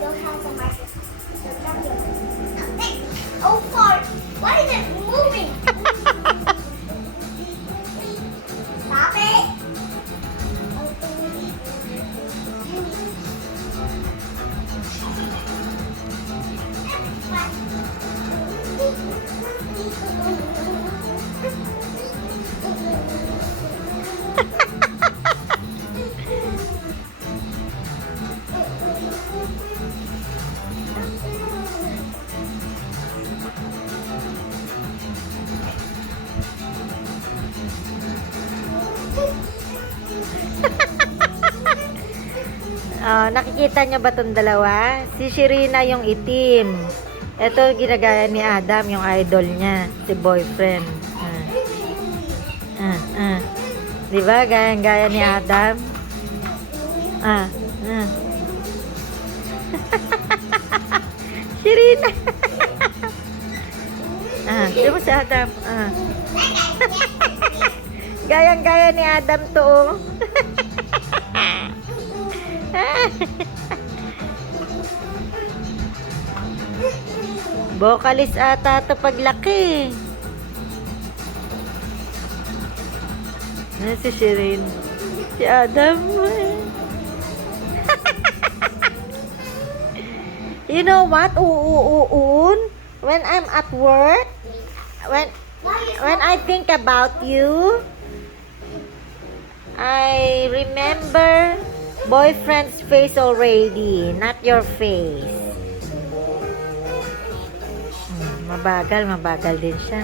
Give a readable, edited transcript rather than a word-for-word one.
still have some markers. So grab yours. No, thanks. Oh, fart. Why is it moving? Stop it. Oh, nakikita niyo ba itong dalawa? Si Shirina yung itim. Ito ginagaya ni Adam, yung idol niya, si boyfriend. Di ba? Gaya ni Adam. Shirina. Di ba si Adam? Gayang-gaya ni Adam to. Oh. Vocalist ata to paglaki. Si Shirin. Si Adam. You know what? When I'm at work, when I think about you, I remember boyfriend's face already, not your face. Mabagal din siya.